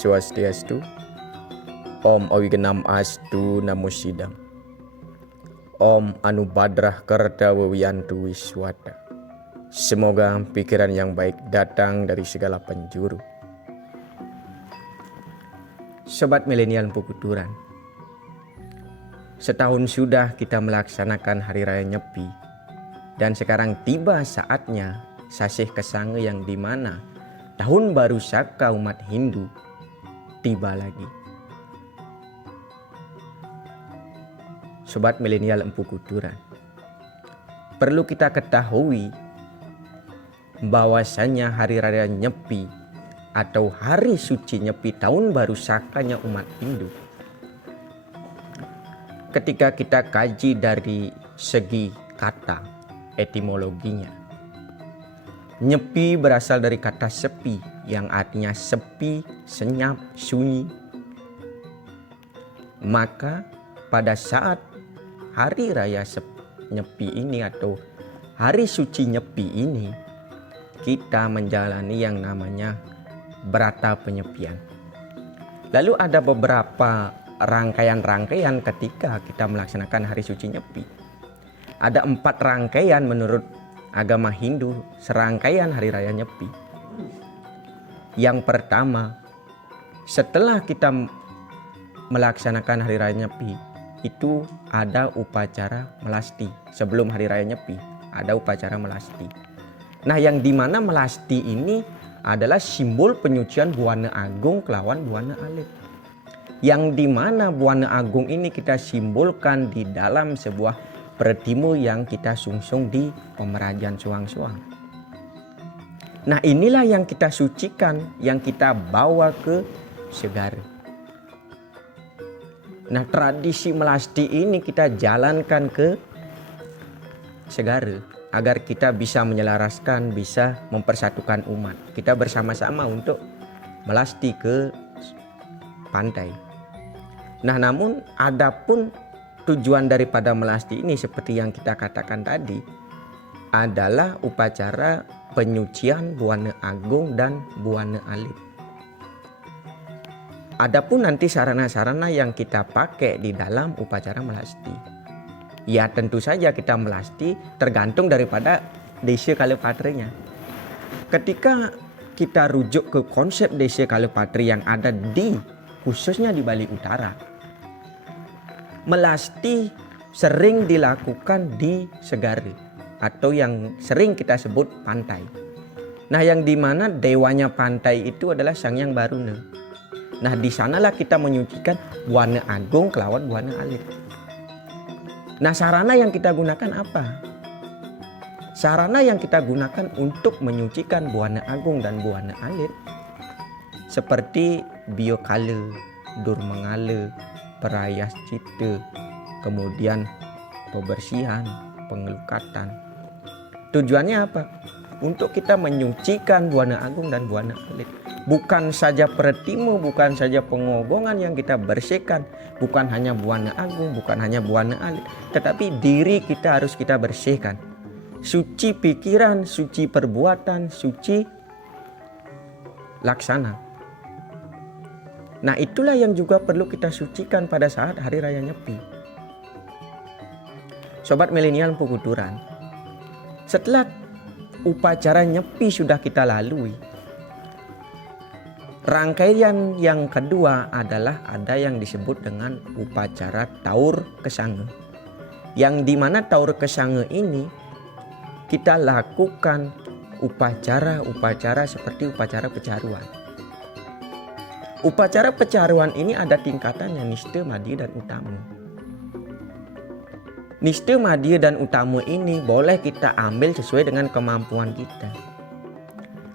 Swastiastu. Om Awigenam Astu Namo Sidam. Om Anubadrah Karta Wiyantu Wiswata. Semoga pikiran yang baik datang dari segala penjuru. Sobat milenial Pukuturan, setahun sudah kita melaksanakan Hari Raya Nyepi, dan sekarang tiba saatnya Sasih Kesange yang dimana tahun baru Saka umat Hindu tiba lagi. Sobat milenial Empu Kuturan, perlu kita ketahui bahwasanya Hari Raya Nyepi atau Hari Suci Nyepi tahun baru Sakanya umat Hindu, ketika kita kaji dari segi kata etimologinya, Nyepi berasal dari kata sepi yang artinya sepi, senyap, sunyi. Maka pada saat Hari Raya Nyepi ini atau Hari Suci Nyepi ini, kita menjalani yang namanya Brata Penyepian. Lalu ada beberapa rangkaian-rangkaian ketika kita melaksanakan Hari Suci Nyepi. Ada 4 rangkaian menurut agama Hindu serangkaian Hari Raya Nyepi. Yang pertama, setelah kita melaksanakan Hari Raya Nyepi, itu ada upacara melasti. Sebelum Hari Raya Nyepi ada upacara melasti. Nah, yang dimana melasti ini adalah simbol penyucian Buana Agung kelawan Buana Alit. Yang dimana Buana Agung ini kita simbolkan di dalam sebuah pertimu yang kita sungsung di Pemerajan Suang-Suang. Nah, inilah yang kita sucikan, yang kita bawa ke Segara. Nah, tradisi melasti ini kita jalankan ke Segara agar kita bisa menyelaraskan, bisa mempersatukan umat. Kita bersama-sama untuk melasti ke pantai. Nah, namun adapun tujuan daripada melasti ini seperti yang kita katakan tadi adalah upacara penyucian Buana Agung dan Buana Alit. Adapun nanti sarana-sarana yang kita pakai di dalam upacara melasti, ya tentu saja kita melasti tergantung daripada desa Kalepatrenya. Ketika kita rujuk ke konsep desa Kalepatri yang ada khususnya di Bali Utara, melasti sering dilakukan di Segara atau yang sering kita sebut pantai. Nah, yang dimana dewanya pantai itu adalah Sangyang Baruna. Nah, di sanalah kita menyucikan Buana Agung kelawan Buana Alit. Nah, sarana yang kita gunakan apa? Sarana yang kita gunakan untuk menyucikan Buana Agung dan Buana Alit seperti biokala, durmangala, perayas cita, kemudian pembersihan, pengelukatan. Tujuannya apa? Untuk kita menyucikan Buana Agung dan Buana Alit. Bukan saja pertimu, bukan saja pengogongan yang kita bersihkan, bukan hanya Buana Agung, bukan hanya Buana Alit, tetapi diri kita harus kita bersihkan. Suci pikiran, suci perbuatan, suci laksana. Nah, itulah yang juga perlu kita sucikan pada saat Hari Raya Nyepi. Sobat milenial Pukuturan, setelah upacara Nyepi sudah kita lalui, rangkaian yang kedua adalah ada yang disebut dengan upacara Taur Kesange. Yang dimana Taur Kesange ini kita lakukan upacara-upacara seperti upacara pecaruan. Upacara pecaruan ini ada tingkatannya, Niste, Madya, dan Utama. Niste, Madya, dan Utama ini boleh kita ambil sesuai dengan kemampuan kita,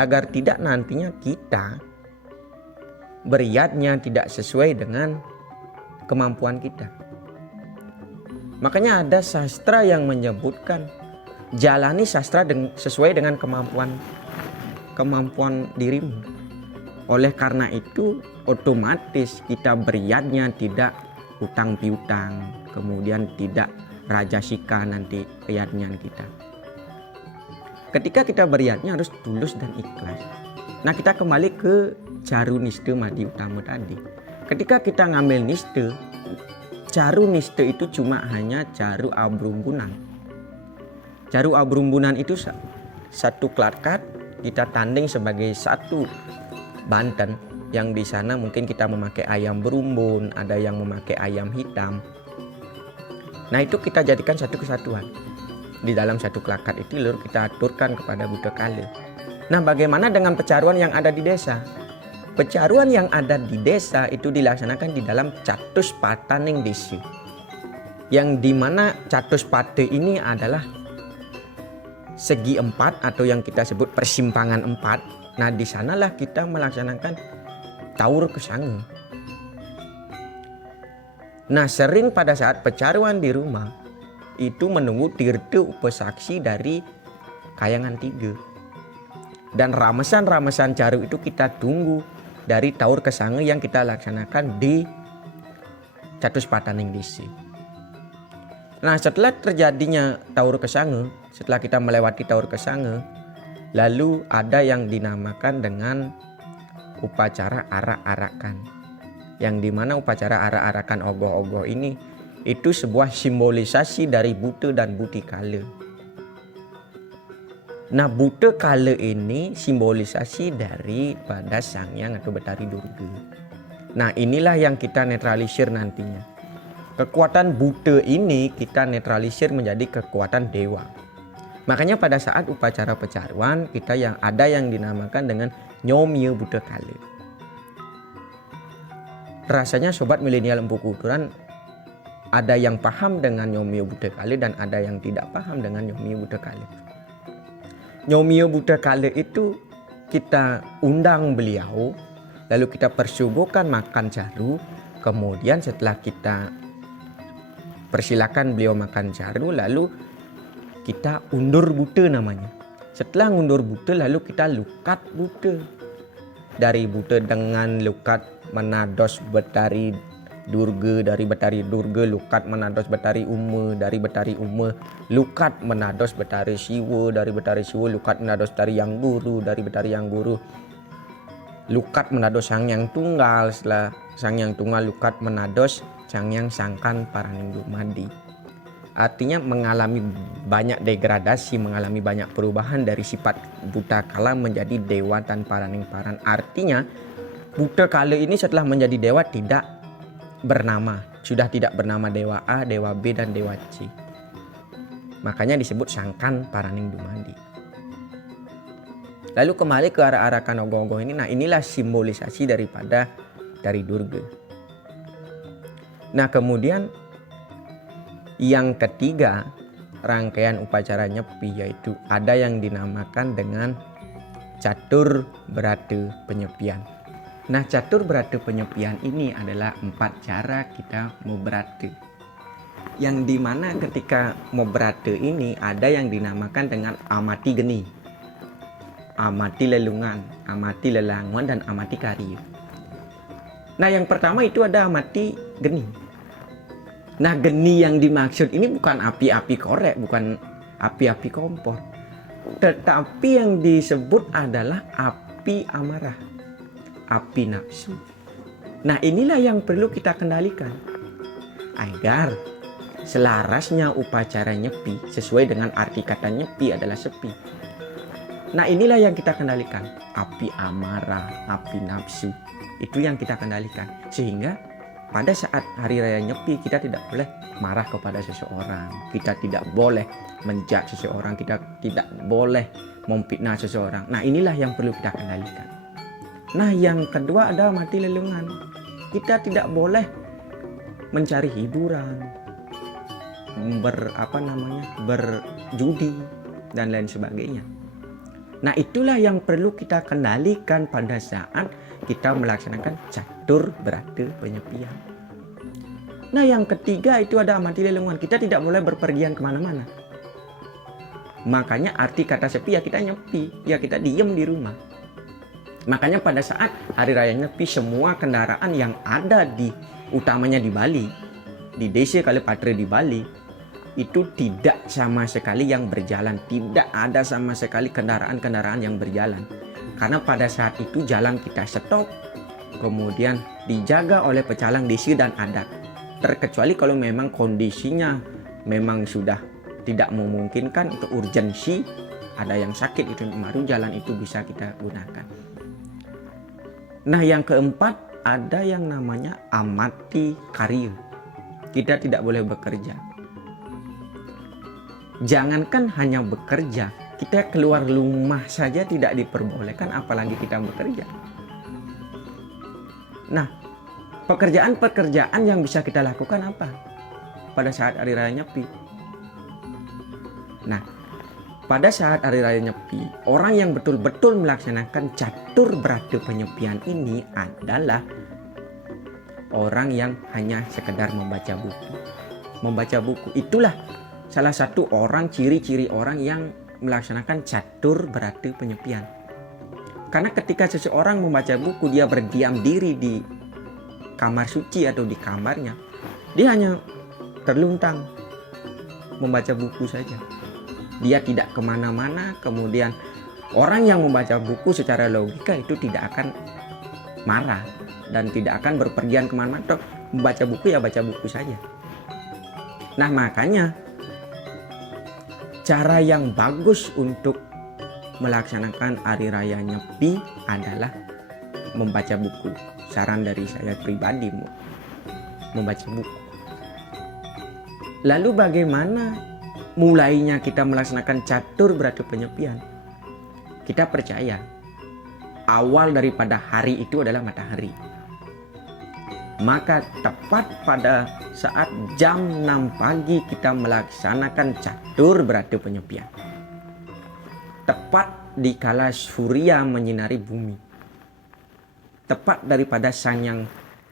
agar tidak nantinya kita beriatnya tidak sesuai dengan kemampuan kita. Makanya ada sastra yang menyebutkan jalani sastra sesuai dengan kemampuan dirimu. Oleh karena itu otomatis kita beriatnya tidak utang piutang, kemudian tidak rajasika nanti keyatnyan kita. Ketika kita beriatnya harus tulus dan ikhlas. Nah, kita kembali ke Caru Niste Madi Utama tadi. Ketika kita ngambil niste, Caru niste itu cuma hanya caru abrumbunan. Caru abrumbunan itu satu klakat kita tanding sebagai satu Banten, yang di sana mungkin kita memakai ayam berumbun, ada yang memakai ayam hitam. Nah, itu kita jadikan satu kesatuan. Di dalam satu klakat itu lalu kita aturkan kepada Buta Kale. Nah, bagaimana dengan pecaruan yang ada di desa? Pecaruan yang ada di desa itu dilaksanakan di dalam Catuspataning Desi, yang dimana Catuspate ini adalah segi empat atau yang kita sebut persimpangan empat. Nah, di sanalah kita melaksanakan taur kesange. Nah, sering pada saat pecaruan di rumah itu menunggu tirte upasaksi dari Kayangan 3. Dan ramesan-ramesan caru itu kita tunggu dari taur kesange yang kita laksanakan di Catuspataning Desi. Nah, setelah terjadinya taur kesange, setelah kita melewati taur kesange, lalu ada yang dinamakan dengan upacara arak-arakan. Yang dimana upacara arak-arakan ogoh-ogoh ini itu sebuah simbolisasi dari Buta dan Buti Kale. Nah, Buta Kale ini simbolisasi daripada Sangyang atau Betari Durga. Nah, inilah yang kita netralisir nantinya. Kekuatan Buta ini kita netralisir menjadi kekuatan dewa. Makanya pada saat upacara pecaruan kita yang ada yang dinamakan dengan Nyomye Buta Kale. Rasanya sobat milenial Empu Kulturan ada yang paham dengan Nyomye Buta Kale dan ada yang tidak paham dengan Nyomye Buta Kale. Nyomye Buta Kale itu kita undang beliau, lalu kita persuguhkan makan caru, kemudian setelah kita persilakan beliau makan caru, lalu kita undur buta namanya. Setelah undur buta lalu kita lukat buta. Dari buta dengan lukat menados Betari Durga, dari Betari Durga lukat menados Betari Uma, dari Betari Uma lukat menados Betari Siwa, dari Betari Siwa lukat menados Betari Yang Guru, dari Betari Yang Guru lukat menados Sangyang Tunggal, setelah Sangyang Tunggal lukat menados Sangyang Sangkan Paraning Dumadi. Artinya mengalami banyak degradasi, mengalami banyak perubahan dari sifat Buta Kala menjadi dewa dan Paraning Paran. Artinya Buta Kala ini setelah menjadi dewa tidak bernama, sudah tidak bernama Dewa A, Dewa B, dan Dewa C. Makanya disebut Sangkan Paraning Dumadi. Lalu kembali ke arah-arakan ogoh-ogoh ini. Nah, inilah simbolisasi dari Durga. Nah, kemudian yang ketiga rangkaian upacara nyepi, yaitu ada yang dinamakan dengan Catur Berata Penyepian. Nah, Catur Berata Penyepian ini adalah 4 cara kita mau berata. Yang dimana ketika mau berata ini ada yang dinamakan dengan amati geni, amati lelungan, amati lelanguan, dan amati kari. Nah, yang pertama itu ada amati geni. Nah, geni yang dimaksud ini bukan api-api korek, bukan api-api kompor. Tetapi yang disebut adalah api amarah, api nafsu. Nah, inilah yang perlu kita kendalikan agar selarasnya upacara nyepi sesuai dengan arti kata nyepi adalah sepi. Nah, inilah yang kita kendalikan, api amarah, api nafsu. Itu yang kita kendalikan. Sehingga pada saat hari raya nyepi kita tidak boleh marah kepada seseorang, kita tidak boleh menjat seseorang, kita tidak boleh memfitnah seseorang. Nah, inilah yang perlu kita kendalikan. Nah, yang kedua ada mati lelungan. Kita tidak boleh mencari hiburan, berjudi dan lain sebagainya. Nah, itulah yang perlu kita kendalikan pada saat kita melaksanakan Catur Berata Penyepian. Nah, yang ketiga itu ada amati lelungan. Kita tidak boleh berpergian kemana-mana. Makanya arti kata sepi ya kita nyepi, ya kita diem di rumah. Makanya pada saat hari raya nyepi, semua kendaraan yang ada utamanya di Bali, di Desa Kalipatre di Bali, itu tidak sama sekali yang berjalan. Tidak ada sama sekali kendaraan-kendaraan yang berjalan. Karena pada saat itu jalan kita stop, kemudian dijaga oleh pecalang desi dan adat. Terkecuali kalau memang kondisinya memang sudah tidak memungkinkan untuk urgensi, ada yang sakit itu baru jalan itu bisa kita gunakan. Nah, yang keempat ada yang namanya amati karya. Kita tidak boleh bekerja. Jangankan hanya bekerja, kita keluar rumah saja tidak diperbolehkan, apalagi kita bekerja. Nah, pekerjaan-pekerjaan yang bisa kita lakukan apa pada saat hari raya Nyepi? Nah, pada saat hari raya Nyepi, orang yang betul-betul melaksanakan catur berata penyepian ini adalah orang yang hanya sekedar membaca buku. Membaca buku itulah salah satu orang ciri-ciri orang yang melaksanakan catur berata penyepian. Karena ketika seseorang membaca buku, dia berdiam diri di kamar suci atau di kamarnya, dia hanya terluntang membaca buku saja. Dia tidak kemana-mana. Kemudian orang yang membaca buku secara logika itu tidak akan marah dan tidak akan berpergian kemana-mana. Membaca buku ya baca buku saja. Nah, makanya cara yang bagus untuk melaksanakan hari raya Nyepi adalah membaca buku. Saran dari saya pribadi, membaca buku. Lalu bagaimana mulainya kita melaksanakan catur berata penyepian? Kita percaya awal daripada hari itu adalah matahari. Maka tepat pada saat jam 6 pagi kita melaksanakan catur berata penyepian. Tepat di kala surya menyinari bumi. Tepat daripada sang yang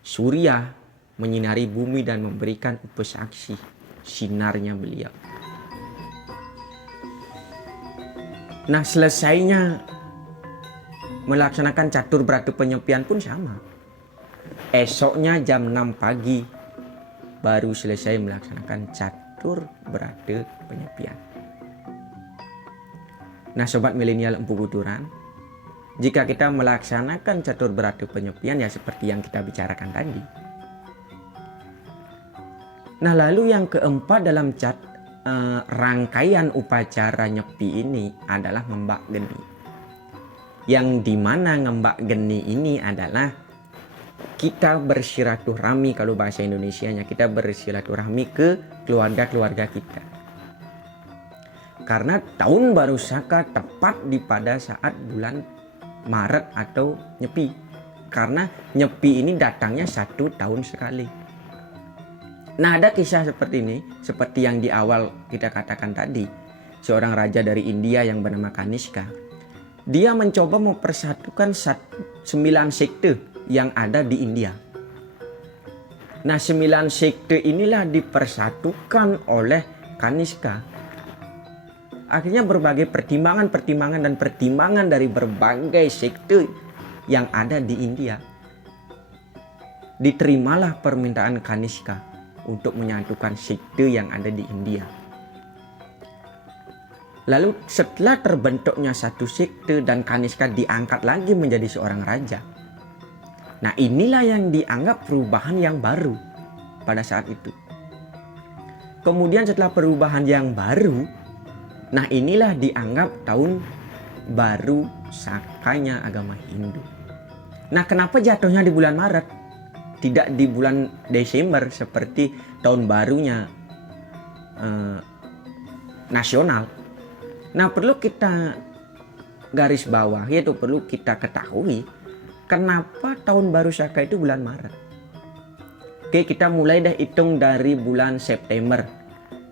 surya menyinari bumi dan memberikan upasaksi sinarnya beliau. Nah, selesainya melaksanakan catur berata penyepian pun sama. Esoknya jam 6 pagi baru selesai melaksanakan catur berata penyepian. Nah, sobat milenial Empu Kuturan, jika kita melaksanakan catur berata penyepian ya seperti yang kita bicarakan tadi. Nah, lalu yang keempat dalam rangkaian upacara Nyepi ini adalah ngembak geni. Yang dimana ngembak geni ini adalah kita bersilaturahmi, kalau bahasa Indonesianya kita bersilaturahmi ke keluarga-keluarga kita. Karena tahun baru Saka tepat di pada saat bulan Maret atau Nyepi. Karena Nyepi ini datangnya 1 tahun sekali. Nah, ada kisah seperti ini, seperti yang di awal kita katakan tadi. Seorang raja dari India yang bernama Kanishka. Dia mencoba mempersatukan 9 sekte yang ada di India. Nah, 9 sekte inilah dipersatukan oleh Kanishka. Akhirnya berbagai pertimbangan dan pertimbangan dari berbagai sekte yang ada di India. Diterimalah permintaan Kanishka untuk menyatukan sekte yang ada di India. Lalu setelah terbentuknya satu sekte dan Kanishka diangkat lagi menjadi seorang raja. Nah, inilah yang dianggap perubahan yang baru pada saat itu. Kemudian setelah perubahan yang baru, nah inilah dianggap tahun baru Sakanya agama Hindu. Nah, kenapa jatuhnya di bulan Maret? Tidak di bulan Desember seperti tahun barunya nasional. Nah, perlu kita garis bawah, yaitu perlu kita ketahui kenapa tahun baru Saka itu bulan Maret. Oke, kita mulai dah hitung dari bulan September.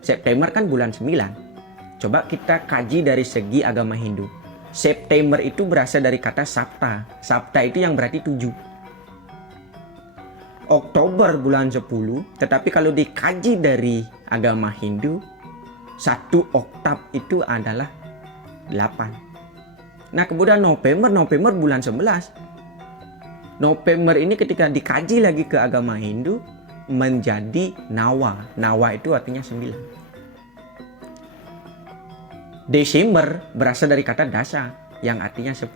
September kan bulan 9. Coba kita kaji dari segi agama Hindu. September itu berasal dari kata Sapta. Sapta itu yang berarti 7. Oktober bulan 10, tetapi kalau dikaji dari agama Hindu, 1 oktav itu adalah 8. Nah, kemudian November bulan 11. November ini ketika dikaji lagi ke agama Hindu menjadi Nawa. Nawa itu artinya 9. Desember berasal dari kata Dasa yang artinya 10.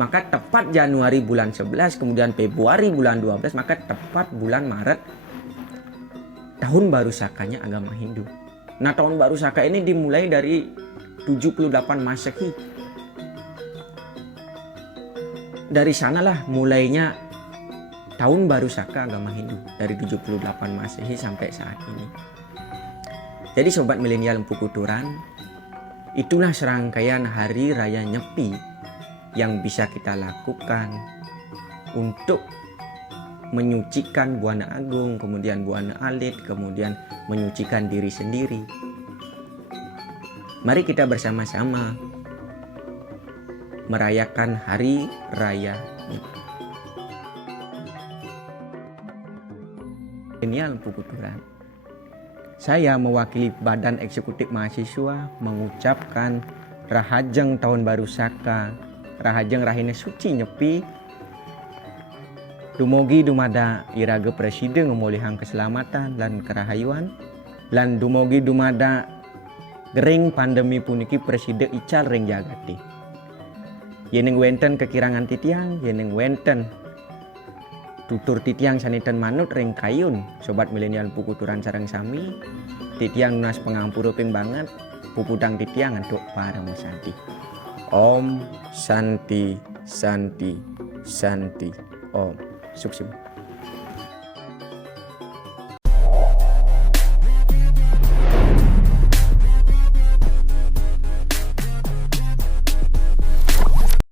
Maka tepat Januari bulan 11, kemudian Februari bulan 12, maka tepat bulan Maret tahun baru Sakanya agama Hindu. Nah, tahun baru Saka ini dimulai dari 78 Masehi. Dari sanalah mulainya tahun baru Saka agama Hindu, dari 78 Masehi sampai saat ini. Jadi sobat milenial Empu Kuturan, itulah serangkaian hari raya Nyepi yang bisa kita lakukan untuk menyucikan Buana Agung, kemudian Buana Alit, kemudian menyucikan diri sendiri. Mari kita bersama-sama merayakan hari raya Nyepi. Milenial Empu Kuturan, saya mewakili Badan Eksekutif Mahasiswa mengucapkan Rahajeng Tahun Baru Saka, Rahajeng Rahina Suci Nyepi. Dumugi dumada iraga Presiden ngomolihang keselamatan dan kerahayuan, lan dumugi dumada gering pandemi puniki Presiden ical ring jagati. Yeneng wenten kekirangan titiang, yeneng wenten tutur titiang sanitan manut ring kayun, sobat milenial Empu Kuturan sareng sami, titiang nas pengampuro ping banget, pupudang titiang untuk para musanti. Om Santi Santi Santi Om. Sukses.